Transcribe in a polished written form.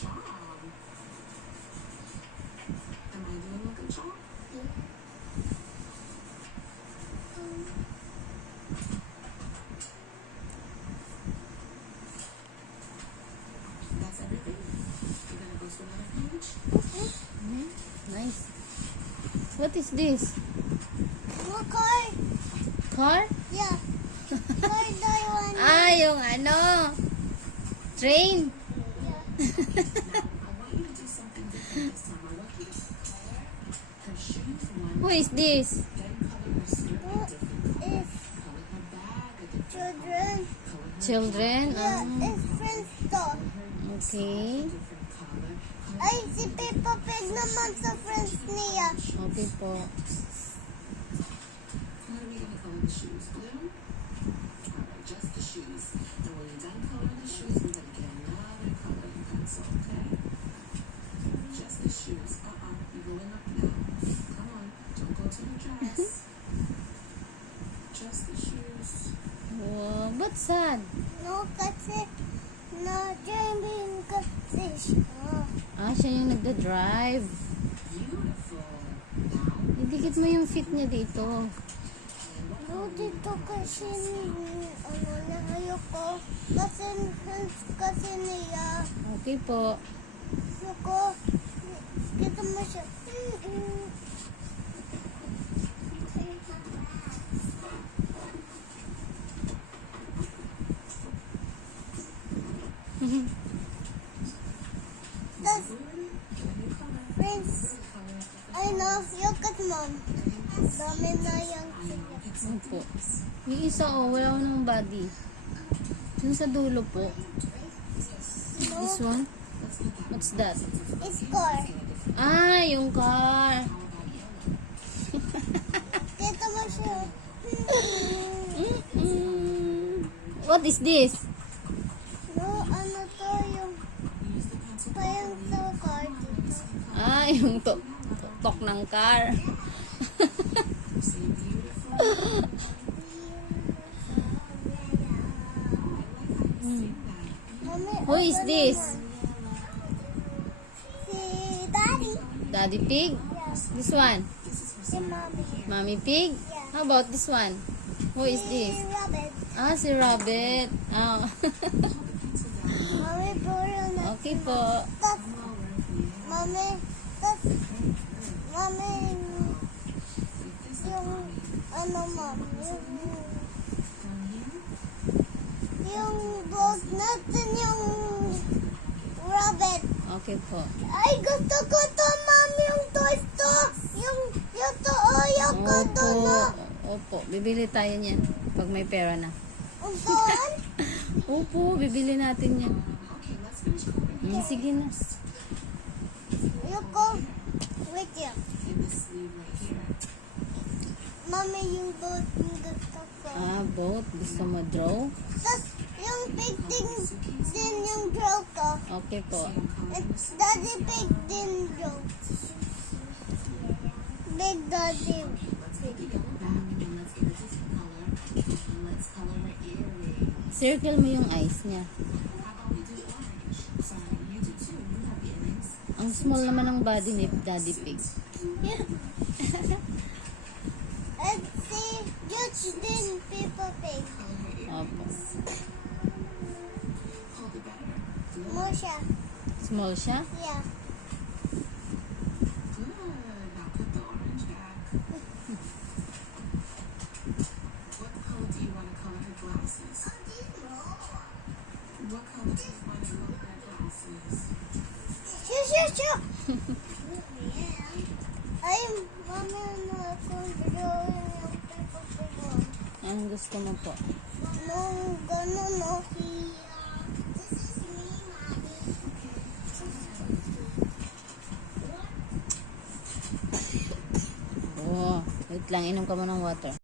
job. Am I doing a good job? That's everything. We're gonna go to another page. Nice. What is this? What car? Car? Yeah. Car do you want? Ah, yung ano? Train? Yeah. I want you to do something different this time. I want you to color her shoes one, Who is this? then color her skirt a What different color, is color her bag a different children? color, her Children? Yeah, Ah, it's friends store. okay. different color. Ay, si Peppa Pig naman sa friends niya. Okay po. What are we gonna color the shoes? Blue? Alright, just the shoes. And when you're done coloring the shoes, we're gonna get another coloring pencil, okay? Just the shoes. You're going up now. Come on, don't go to the dress. Just the shoes. Wow, ba't sad? No, kasi na-driving kasi siya. Ah, siya yung nagda-drive. Beautiful. Now, Idikit mo yung fit niya dito. No, dito kasi ano na ayoko. Kasi friends kasi niya. Okay po. Ayoko. Kita mo siya. Tas, friends, I know, look at mom. Dami na yung siya. Opo. Yung isa wala ko ng body. Yung sa dulo po. This one? What's that? It's car. Ah, yung car. Kita mo siya. What is this? No, ano to yung parang sa car dito. Ah, yung tok ng car. Mami, Who is ano this? naman? Si Daddy. Daddy Pig? This one? Si Mommy. Mommy Pig? How about this one? Who is Si this? Rabbit. Ah, si Rabbit. Ah. Mami, puro na. Okay po. Tas, Mami, tas, Mami, yung, ano mom, yung dog natin, yung rabbit. Okay po. Ay, gusto ko to, mom, yung toys to. Yung to, ayoko to na. Opo. Bibili tayo niyan pag may pera na. Ang toan? Opo, bibili natin yan. Sige na. Ayoko. Wait yan. in the sleeve right here. Mami, yung boat yung gusto ko. Ah, boat. Gusto mo draw? Tapos, yung big din yung draw ko. Okay po. At daddy big din draw. Big daddy. And let's get a different color. And let's color her earring. Circle mo yung eyes niya. How about we do orange? Sorry, you do too. You have earrings. Ang small naman ng body ni Daddy Pig. Yeah. At si Judge din Peppa Pig. Color her earrings. Opo. Hold it better. Good. Mo siya. Small siya? Yeah. Good. Now put the orange back. What color do you want to color her glasses? What color do you want to color her glasses? Shoo! Ay, mami, ano ako drawing yung Peppa Pig mo. Anong gusto mo po? Nung gano'n, no? Oh, wait lang. Inom ka mo ng water.